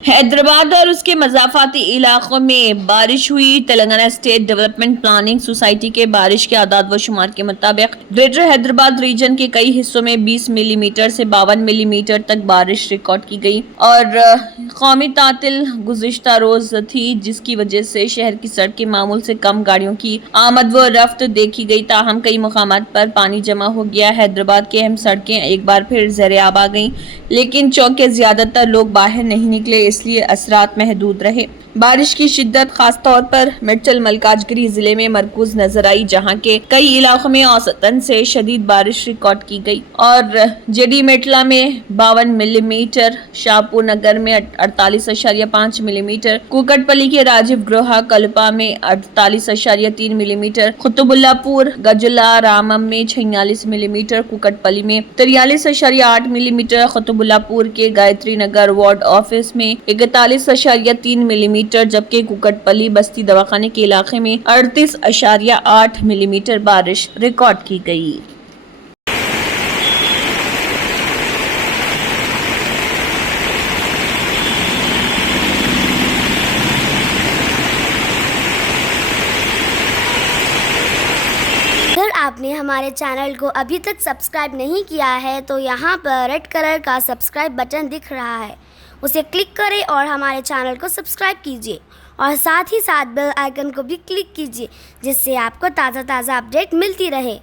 हैदराबाद और उसके मज़ाफ़ाती इलाक़ों में बारिश हुई। Telangana state development planning society के बारिश के आदाद व शुमार के मुताबिक ग्रेटर हैदराबाद रीजन के कई हिस्सों में 20 मिलीमीटर से 52 मिलीमीटर तक बारिश रिकॉर्ड की गई और कौमी तातिल गुज़िश्ता रोज थी, जिसकी वजह से शहर की सड़कें मामूल से कम गाड़ियों की आमद व रफ्त देखी गई। ताहम कई मुकामात पर पानी जमा हो गया। हैदराबाद की अहम सड़कें एक बार फिर ज़ेर-ए-आब आ गईं, लेकिन चौक के ज्यादातर लोग बाहर नहीं निकले, इसलिए असरात महदूद रहे। बारिश की शिद्दत खास तौर पर मिर्चल मलकाजगिरी जिले में मरकूज नजर आई, जहां के कई इलाकों में औसतन से शदीद बारिश रिकॉर्ड की गई और जेडी मेटला में 52 मिलीमीटर, शाहपुर नगर में 48.5 मिलीमीटर, कुकटपली के राजीव गृहा कल्पा में 48.3 मिलीमीटर, कुतुबुल्लापुर गजला रामम में 46 मिलीमीटर, कुकटपली में 43.8 मिलीमीटर, कुतुबुल्लापुर के गायत्री नगर वार्ड ऑफिस में 41.3 मिलीमीटर, जबकि कुकटपली बस्ती दवाखाने के इलाके में 38.8 मिलीमीटर बारिश रिकॉर्ड की गई। अगर आपने हमारे चैनल को अभी तक सब्सक्राइब नहीं किया है तो यहाँ पर रेड कलर का सब्सक्राइब बटन दिख रहा है, उसे क्लिक करें और हमारे चैनल को सब्सक्राइब कीजिए और साथ ही साथ बेल आइकन को भी क्लिक कीजिए, जिससे आपको ताज़ा अपडेट मिलती रहे।